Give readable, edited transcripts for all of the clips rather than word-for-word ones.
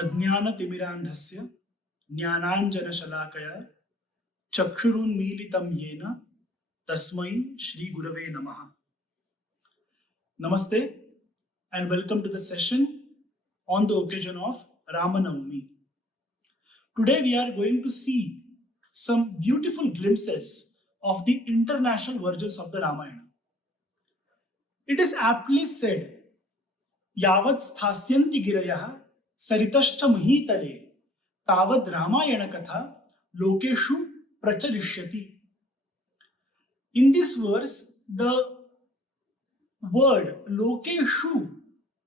अज्ञानतिमिरान्धस्य ज्ञानाञ्जनशलाकया चक्षुरुन्मीलितं येन तस्मै श्रीगुरवे नमः. Namaste and welcome to the session on the occasion of Rama Navami. Today we are going to see some beautiful glimpses of the international versions of the Ramayana. It is aptly said, यावत् स्थास्यन्ति गिरयः सरितश्च महीतले तावद् रामायण कथा लोकेषु प्रचलिष्यति. In this verse, the word lokeshu,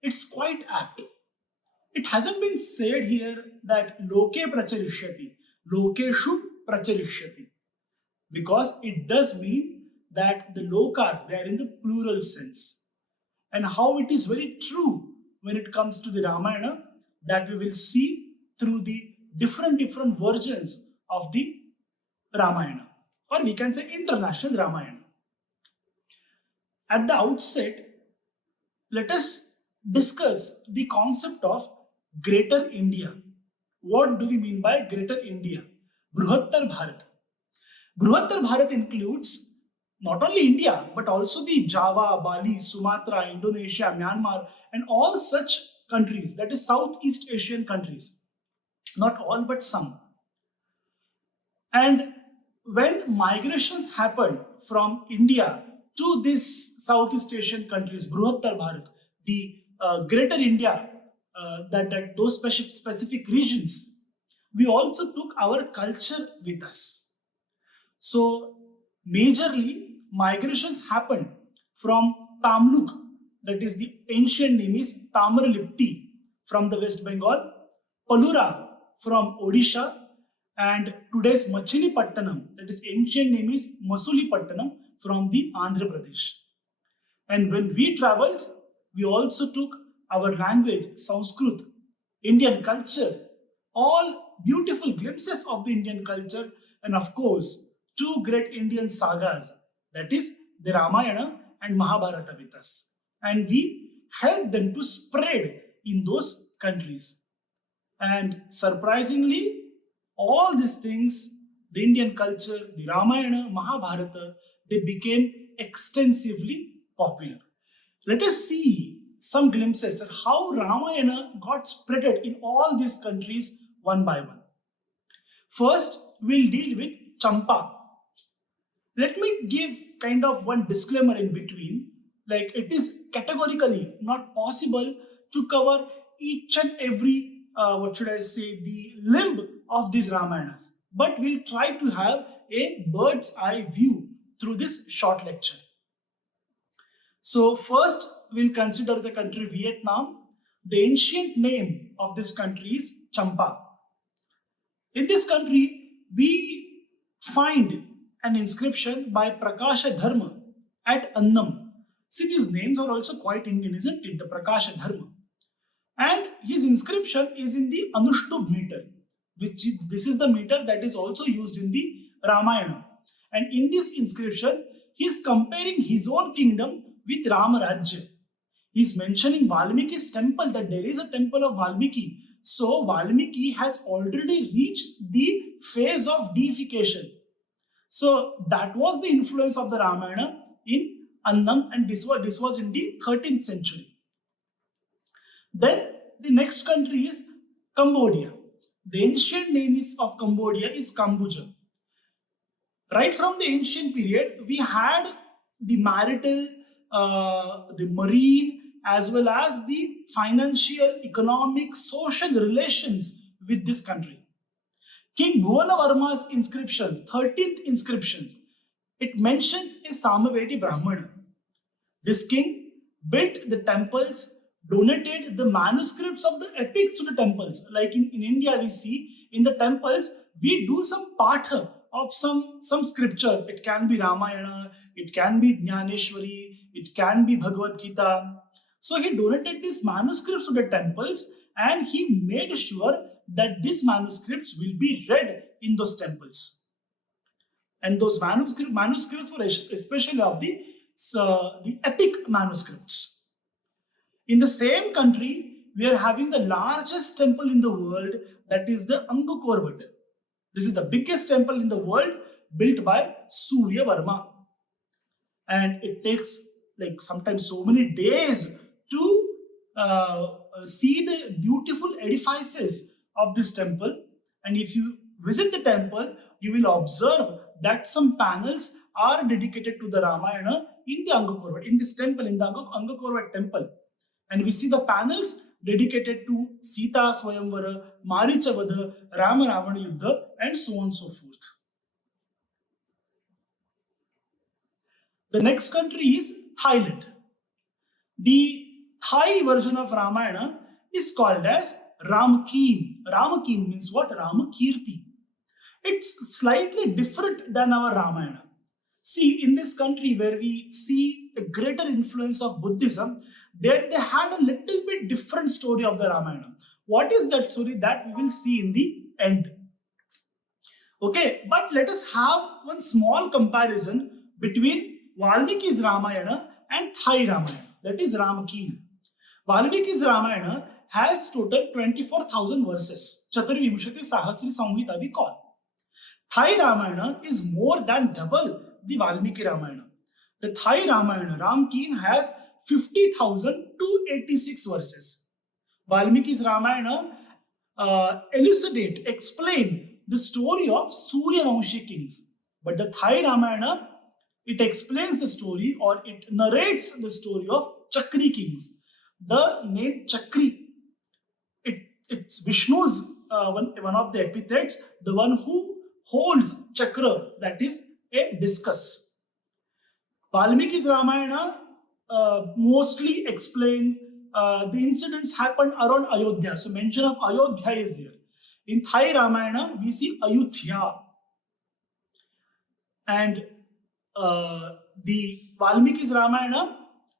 it's quite apt. It hasn't been said here that loke pracharishyati, lokeshu pracharishyati, because it does mean that the lokas, they are in the plural sense. And how it is very true when it comes to the Ramayana, that we will see through the different versions of the Ramayana, or we can say international Ramayana. At the outset, let us discuss the concept of Greater India. What do we mean by Greater India? Bruhattar Bharat. Bruhattar Bharat includes not only India, but also the Java, Bali, Sumatra, Indonesia, Myanmar, and all such countries, that is Southeast Asian countries. Not all, but some. And when migrations happened from India to these Southeast Asian countries, Bruhattar Bharat, the Greater India, that those specific regions, we also took our culture with us. So majorly migrations happened from Tamluk, that is the ancient name is Tamarlipti from the West Bengal, Palura from Odisha, and today's Machilipattanam, that is ancient name is Masulipattanam from the Andhra Pradesh. And when we traveled, we also took our language, Sanskrit, Indian culture, all beautiful glimpses of the Indian culture, and of course, two great Indian sagas, that is the Ramayana and Mahabharata with us. And we helped them to spread in those countries. And surprisingly, all these things, the Indian culture, the Ramayana, Mahabharata, they became extensively popular. Let us see some glimpses of how Ramayana got spreaded in all these countries one by one. First, we'll deal with Champa. Let me give kind of one disclaimer in between. Like, it is categorically not possible to cover each and every, the limb of these Ramayanas. But we'll try to have a bird's eye view through this short lecture. So first, we'll consider the country Viet Nam. The ancient name of this country is Champa. In this country, we find an inscription by Prakasha Dharma at Annam. See, these names are also quite Indian, isn't it? The Prakasha Dharma. And his inscription is in the Anushtubh meter, this is the meter that is also used in the Ramayana. And in this inscription, he is comparing his own kingdom with Ramarajya. He is mentioning Valmiki's temple, that there is a temple of Valmiki. So Valmiki has already reached the phase of deification. So that was the influence of the Ramayana in Annam, and this was in the 13th century. Then the next country is Cambodia. The ancient name of Cambodia is Kamboja. Right from the ancient period, we had the marital, the marine, as well as the financial, economic, social relations with this country. King Bhuvanavarma's inscriptions, 13th inscriptions, it mentions a Samavedi Brahmana. This king built the temples, donated the manuscripts of the epics to the temples. Like in India, we see in the temples, we do some patha of some scriptures. It can be Ramayana, it can be Jnaneshwari, it can be Bhagavad Gita. So he donated these manuscripts to the temples, and he made sure that these manuscripts will be read in those temples. And those manuscripts were especially of the epic manuscripts. In the same country, we are having the largest temple in the world, that is the Angkor Wat. This is the biggest temple in the world built by Surya Varma. And it takes like sometimes so many days to see the beautiful edifices of this temple. And if you visit the temple, you will observe that some panels are dedicated to the Ramayana in the Angkor Wat, in this temple, in the Angkor Wat temple. And we see the panels dedicated to Sita Swayamvara, Marichavada, Rama Ravana Yuddha, and so on and so forth. The next country is Thailand. The Thai version of Ramayana is called as Ramakeen. Ramakeen means what? Ramakirti. It's slightly different than our Ramayana. See, in this country where we see a greater influence of Buddhism, there they had a little bit different story of the Ramayana. What is that story? That we will see in the end. Okay, but let us have one small comparison between Valmiki's Ramayana and Thai Ramayana, that is Ramakeen. Valmiki's Ramayana has total 24,000 verses. Chaturvimshati Sahasri Samhita we call. Thai Ramayana is more than double the Valmiki Ramayana. The Thai Ramayana, Ramakeen, has 50,000 to 86 verses. Valmiki's Ramayana explain the story of Surya Vamshi kings. But the Thai Ramayana, it explains the story, or it narrates the story of Chakri kings. The name Chakri, it's Vishnu's one of the epithets, the one who holds chakra, that is a discus. Valmiki's Ramayana mostly explains the incidents happened around Ayodhya. So mention of Ayodhya is there. In Thai Ramayana, we see Ayodhya. And the Valmiki's Ramayana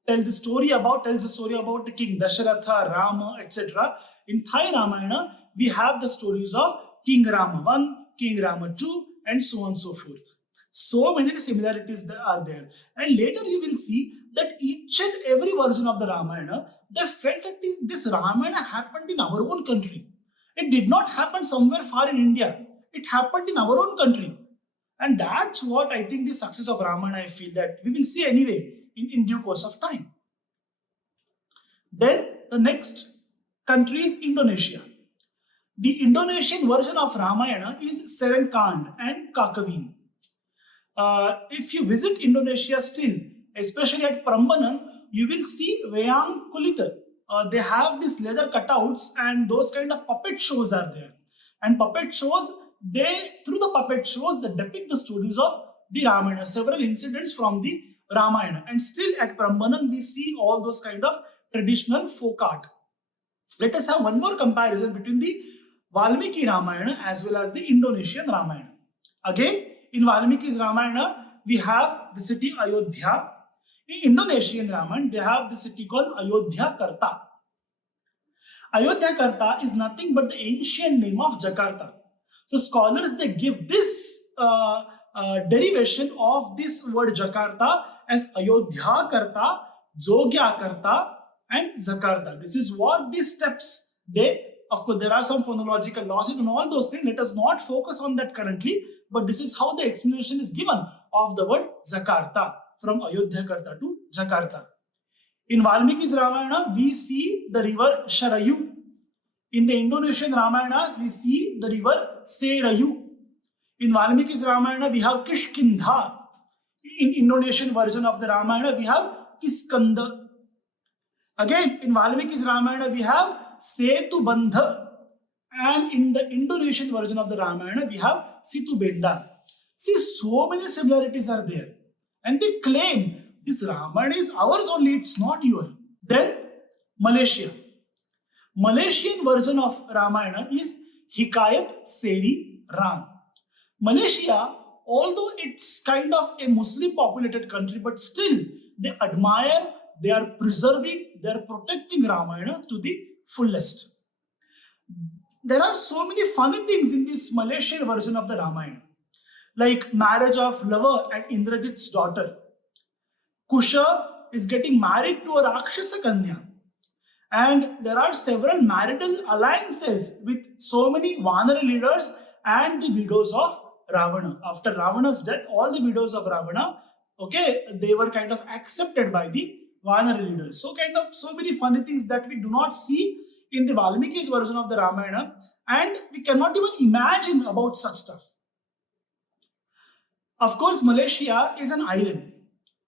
tells the story about the king Dasharatha, Rama, etc. In Thai Ramayana, we have the stories of King Rama 1, King Rama 2, and so on and so forth. So many similarities are there. And later you will see that each and every version of the Ramayana, they felt that this Ramayana happened in our own country. It did not happen somewhere far in India. It happened in our own country. And that's what I think the success of Ramayana, I feel that we will see anyway in due course of time. Then the next country is Indonesia. The Indonesian version of Ramayana is Serenkand and Kakawin. If you visit Indonesia still, especially at Prambanan, you will see Wayang Kulita. They have these leather cutouts, and those kind of puppet shows are there. And puppet shows, through the puppet shows, they depict the stories of the Ramayana, several incidents from the Ramayana. And still at Prambanan, we see all those kind of traditional folk art. Let us have one more comparison between the Valmiki Ramayana as well as the Indonesian Ramayana. Again, in Valmiki's Ramayana, we have the city Ayodhya. In Indonesian Ramayana, they have the city called Ayodhya Karta. Ayodhya Karta is nothing but the ancient name of Jakarta. So scholars, they give this derivation of this word Jakarta as Ayodhya Karta, Jogya Karta, and Jakarta. This is what these steps of course, there are some phonological losses and all those things. Let us not focus on that currently, but this is how the explanation is given of the word Jakarta, from Ayodhya Karta to Jakarta. In Valmiki's Ramayana, we see the river Sharayu. In the Indonesian Ramayanas, we see the river Serayu. In Valmiki's Ramayana, we have Kishkindha. In Indonesian version of the Ramayana, we have Kiskanda. Again, in Valmiki's Ramayana, we have Setubandha. And in the Indonesian version of the Ramayana, we have Situbenda. See, so many similarities are there. And they claim this Ramayana is ours only, it's not yours. Then, Malaysia. Malaysian version of Ramayana is Hikayat Seri Ram. Malaysia, although it's kind of a Muslim populated country, but still they admire, they are preserving, they are protecting Ramayana to the fullest. There are so many funny things in this Malaysian version of the Ramayana, like marriage of Lava and Indrajit's daughter. Kusha is getting married to a Rakshasa Kanya, And there are several marital alliances with so many Vanara leaders and the widows of Ravana. After Ravana's death, all the widows of Ravana, okay, they were kind of accepted by the Vanara leaders. So kind of so many funny things that we do not see in the Valmiki's version of the Ramayana, and we cannot even imagine about such stuff. Of course, Malaysia is an island.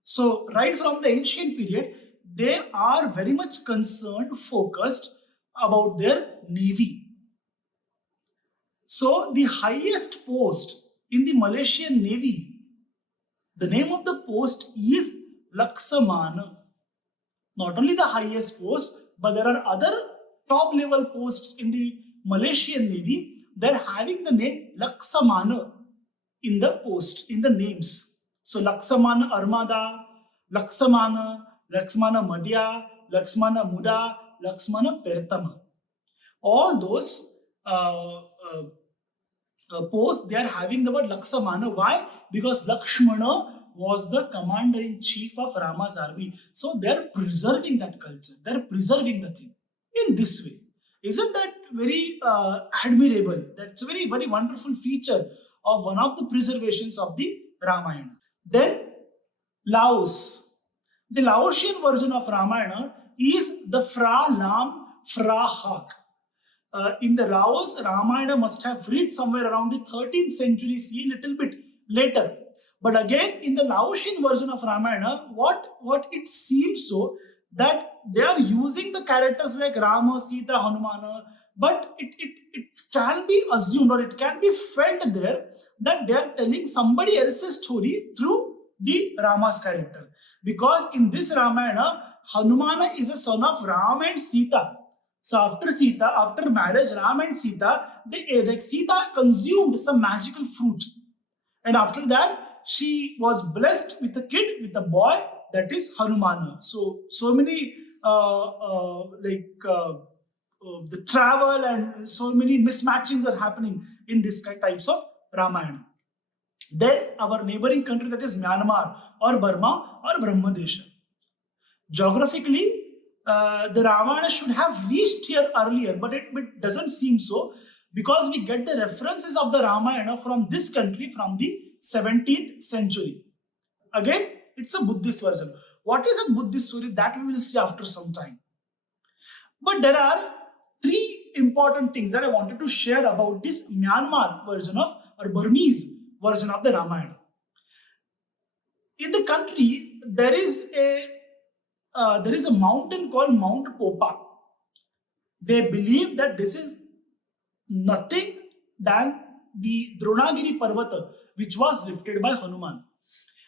So right from the ancient period, they are very much concerned, focused about their navy. So the highest post in the Malaysian navy, the name of the post is Laksamana. Not only the highest post, but there are other top level posts in the Malaysian navy. They're having the name Laksamana in the post, in the names. So Laksamana Armada, Laksamana, Laksamana Madhya, Laksamana Muda, Laksamana Pertama. All those posts, they are having the word Laksamana. Why? Because Lakshmana was the commander-in-chief of Rama's army. So they are preserving that culture. They are preserving the thing in this way. Isn't that very admirable? That's a very, very wonderful feature of one of the preservations of the Ramayana. Then Laos. The Laotian version of Ramayana is the Fra Lam Fra Hak. In the Laos, Ramayana must have reached somewhere around the 13th century CE, little bit later. But again, in the Laotian version of Ramayana, what it seems so that they are using the characters like Rama, Sita, Hanumana, but it can be assumed or it can be felt there that they are telling somebody else's story through the Rama's character. Because in this Ramayana, Hanumana is a son of Ram and Sita. So after marriage, Ram and Sita, Sita consumed some magical fruit. And after that, she was blessed with a kid, with a boy, that is Hanumana. So many the travel and so many mismatchings are happening in this types of Ramayana. Then our neighboring country, that is Myanmar or Burma or Brahmadesha. Geographically, the Ramayana should have reached here earlier, but it doesn't seem so, because we get the references of the Ramayana from this country from the 17th century. Again, it's a Buddhist version. What is a Buddhist story? That we will see after some time. But there are three important things that I wanted to share about this Myanmar version of, or Burmese version of the Ramayana. In the country, there is a mountain called Mount Popa. They believe that this is nothing than the Dronagiri Parvata, which was lifted by Hanuman.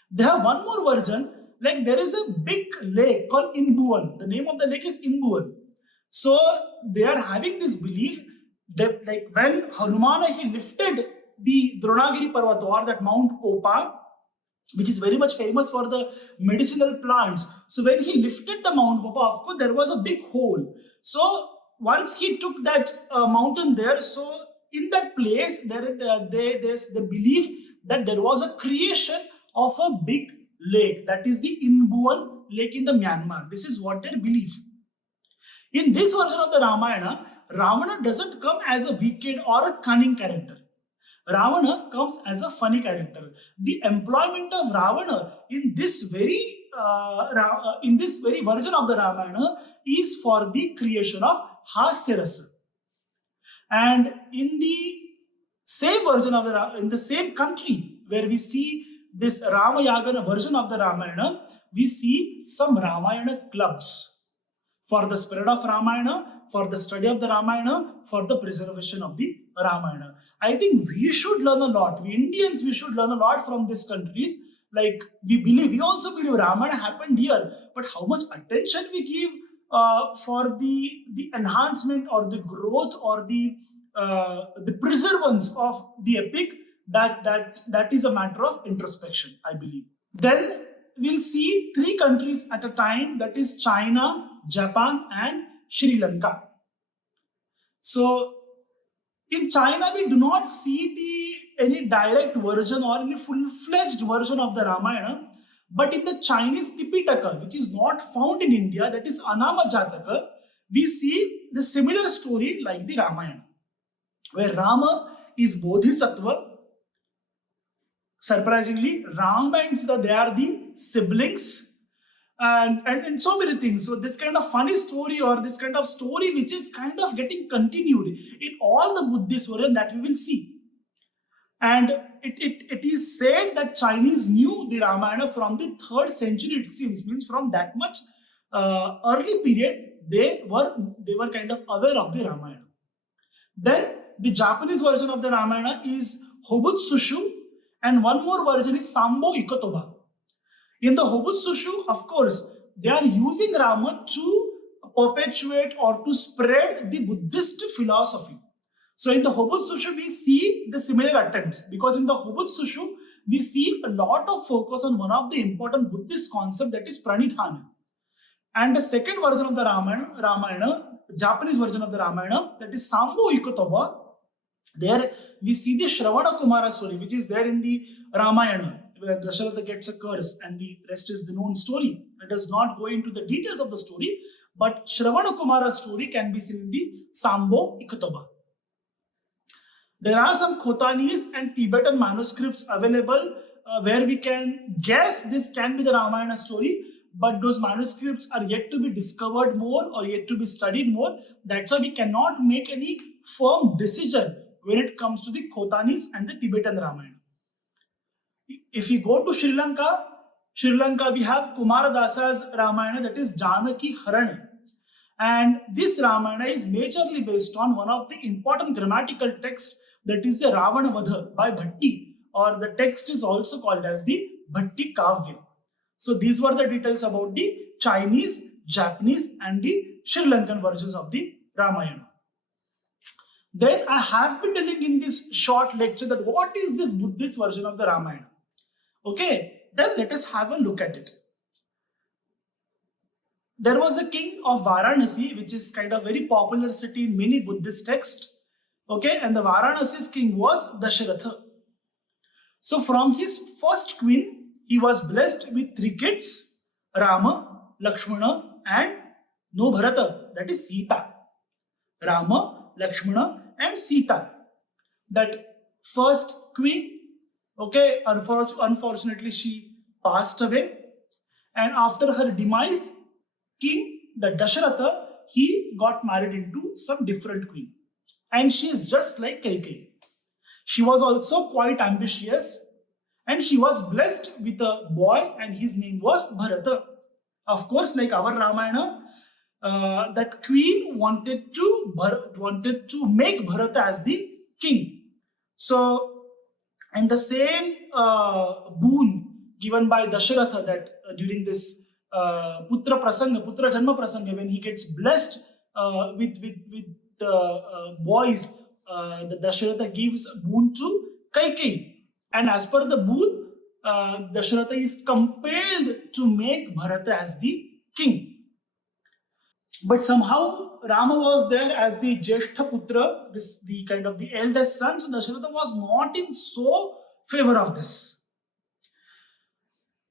They have one more version, like there is a big lake called Inbuan. The name of the lake is Inbuan. So they are having this belief that like when Hanumana, he lifted the Dronagiri Parvata or that Mount Popa, which is very much famous for the medicinal plants. So when he lifted the Mount Popa, of course, there was a big hole. So once he took that mountain there, so in that place, there's the belief that there was a creation of a big lake. That is the Inbuan lake in the Myanmar. This is what their belief. In this version of the Ramayana, Ravana doesn't come as a wicked or a cunning character. Ravana comes as a funny character. The employment of Ravana in this very version of the Ramayana is for the creation of Hasyarasa. And in the same version of in the same country where we see this Ramayagana version of the Ramayana, we see some Ramayana clubs for the spread of Ramayana, for the study of the Ramayana, for the preservation of the Ramayana. I think we should learn a lot. We Indians, we should learn a lot from these countries. Like we also believe Ramayana happened here, but how much attention we give for the enhancement or the growth or the preservance of the epic, that is a matter of introspection, I believe. Then we'll see three countries at a time, that is China, Japan and Sri Lanka. So in China, we do not see any direct version or any full-fledged version of the Ramayana, but in the Chinese Tipitaka, which is not found in India, that is Anama Jataka, we see the similar story like the Ramayana, where Rama is Bodhisattva. Surprisingly, Rama and Sita, they are the siblings, and so many things. So this kind of funny story, or this kind of story which is kind of getting continued in all the Buddhist version that we will see. And it is said that Chinese knew the Ramayana from the 3rd century, it seems, means from that much early period, they were kind of aware of the Ramayana. Then the Japanese version of the Ramayana is Hobutsushu, and one more version is Sambo Ikotoba. In the Hobutsushu, of course, they are using Rama to perpetuate or to spread the Buddhist philosophy. So in the Hobutsushu, we see the similar attempts, because in the Hobutsushu, we see a lot of focus on one of the important Buddhist concept, that is pranidhana. And the second version of the Ramayana, Japanese version of the Ramayana, that is Sambo Ikotoba, there we see the Shravana Kumara story, which is there in the Ramayana, where Dasharatha gets a curse, and the rest is the known story. It does not go into the details of the story, but Shravana Kumara story can be seen in the Sambo Ikotoba. There are some Khotanese and Tibetan manuscripts available where we can guess this can be the Ramayana story, but those manuscripts are yet to be discovered more or yet to be studied more. That's why we cannot make any firm decision when it comes to the Khotanese and the Tibetan Ramayana. If we go to Sri Lanka, we have Kumaradasa's Ramayana, that is Janaki Harana. And this Ramayana is majorly based on one of the important grammatical texts, that is the Ravana Vadha by Bhatti, or the text is also called as the Bhatti Kavya. So these were the details about the Chinese, Japanese and the Sri Lankan versions of the Ramayana. Then I have been telling in this short lecture that what is this Buddhist version of the Ramayana. Okay, then let us have a look at it. There was a king of Varanasi, which is kind of very popular city in many Buddhist texts. Okay, and the Varanasi's king was Dasharatha. So from his first queen, he was blessed with 3 kids, Rama, Lakshmana and no Bharata, that is Sita. Rama, Lakshmana and Sita. That first queen, okay, unfortunately she passed away, and after her demise, king, the Dasharatha, he got married into some different queen, and she is just like Kaikeyi. She was also quite ambitious, and she was blessed with a boy, and his name was Bharata. Of course, like our Ramayana, that queen wanted to make Bharata as the king. So, and the same boon given by Dasharatha, that during this Putra Janma Prasanga, when he gets blessed with the boys, the Dasharatha gives boon to Kaikeyi. And as per the boon, Dasharatha is compelled to make Bharata as the king. But somehow Rama was there as the Jeshtha Putra, the kind of the eldest son. So Dasharatha was not in so favor of this.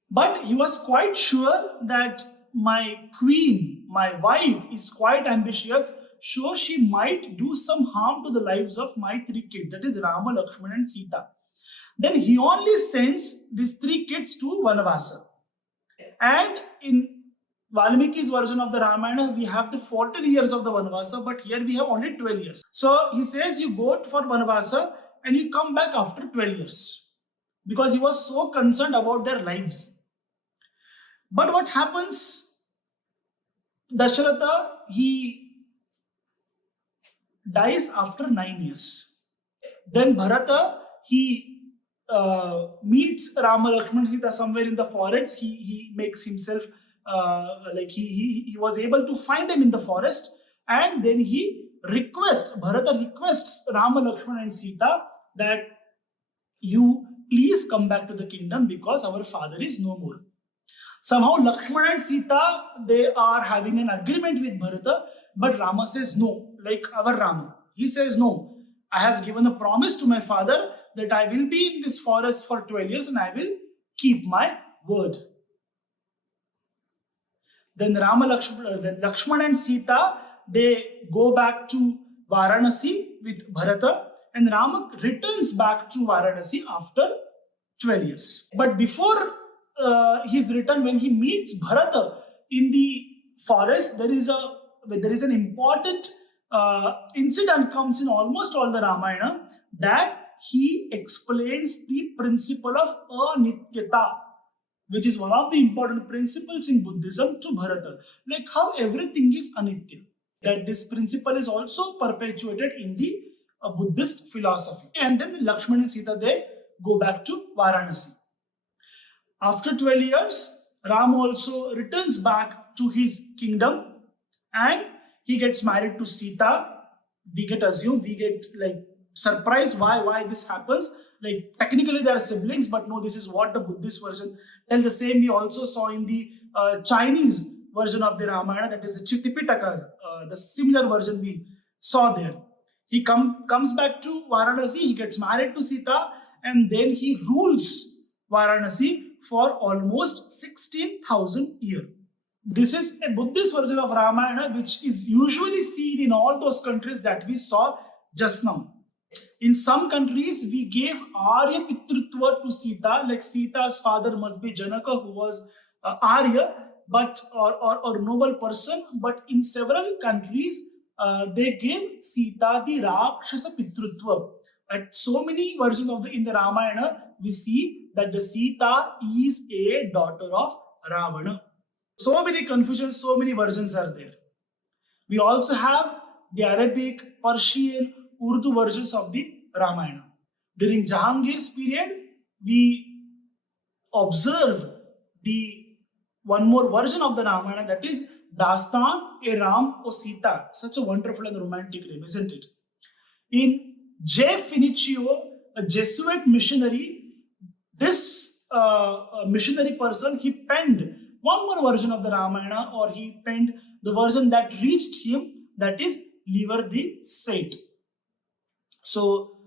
But he was quite sure that my queen, my wife, is quite ambitious, so she might do some harm to the lives of my 3 kids, that is Rama, Lakshmana and Sita. Then he only sends these 3 kids to Vanavasa. And in Valmiki's version of the Ramayana, we have the 14 years of the Vanavasa, but here we have only 12 years. So he says you go for Vanavasa and you come back after 12 years, because he was so concerned about their lives. But what happens? Dasharatha, he dies after 9 years. Then Bharata, he meets Rama, Lakshmana, Sita somewhere in the forest. He makes himself like he was able to find him in the forest, and then Bharata requests Rama, Lakshmana and Sita that you please come back to the kingdom because our father is no more. Somehow Lakshmana and Sita, they are having an agreement with Bharata, but Rama says no, like our Rama. He says no, I have given a promise to my father that I will be in this forest for 12 years and I will keep my word. Then Lakshmana and Sita, they go back to Varanasi with Bharata, and Rama returns back to Varanasi after 12 years. But before his return, when he meets Bharata in the forest, there is an important incident comes in almost all the Ramayana, that he explains the principle of anityata, which is one of the important principles in Buddhism, to Bharata, like how everything is anitya. That this principle is also perpetuated in the Buddhist philosophy. And then Lakshman and Sita, they go back to Varanasi. After 12 years, Ram also returns back to his kingdom and he gets married to Sita. We get like surprised why this happens. Like technically they are siblings, but no, this is what the Buddhist version tells. The same we also saw in the Chinese version of the Ramayana, that is the Tipitaka, the similar version we saw there. He comes back to Varanasi, he gets married to Sita, and then he rules Varanasi for almost 16,000 years. This is a Buddhist version of Ramayana, which is usually seen in all those countries that we saw just now. In some countries, we gave Arya Pitrutva to Sita, like Sita's father must be Janaka, who was Arya, but or noble person. But in several countries, they gave Sita the Rakshasa Pitrutva. At so many versions of in the Ramayana, we see that the Sita is a daughter of Ravana. So many confusions, so many versions are there. We also have the Arabic, Persian, Urdu versions of the Ramayana. During Jahangir's period, we observe the one more version of the Ramayana, that is Dastan-e-Ram o Sita. Such a wonderful and romantic name, isn't it? In J. Finicio, a Jesuit missionary, this missionary person, he penned one more version of the Ramayana, or he penned the version that reached him, that is Liver the Saint. So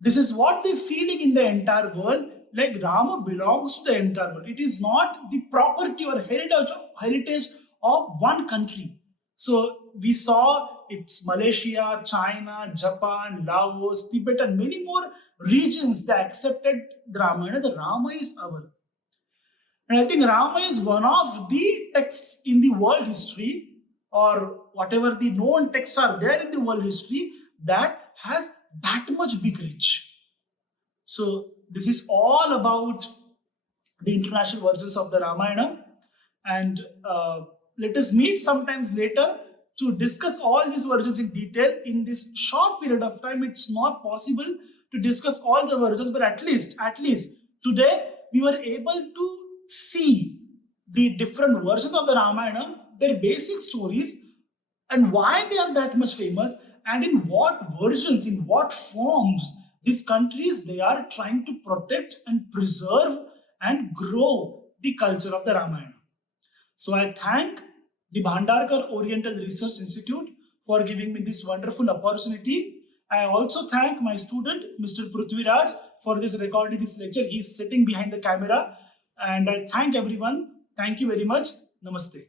this is what they're feeling in the entire world, like Rama belongs to the entire world. It is not the property or heritage of one country. So we saw it's Malaysia, China, Japan, Laos, Tibet, and many more regions that accepted the Ramayana. The Rama is our. And I think Rama is one of the texts in the world history, or whatever the known texts are there in the world history, that has that much big reach. So this is all about the international versions of the Ramayana, and let us meet sometimes later to discuss all these versions in detail. In this short period of time, it's not possible to discuss all the versions, but at least today we were able to see the different versions of the Ramayana, their basic stories, and why they are that much famous, and in what versions, in what forms these countries they are trying to protect and preserve and grow the culture of the Ramayana. So I thank the Bhandarkar Oriental Research Institute for giving me this wonderful opportunity. I also thank my student, Mr. Prithviraj, for this recording this lecture. He is sitting behind the camera. And I thank everyone. Thank you very much. Namaste.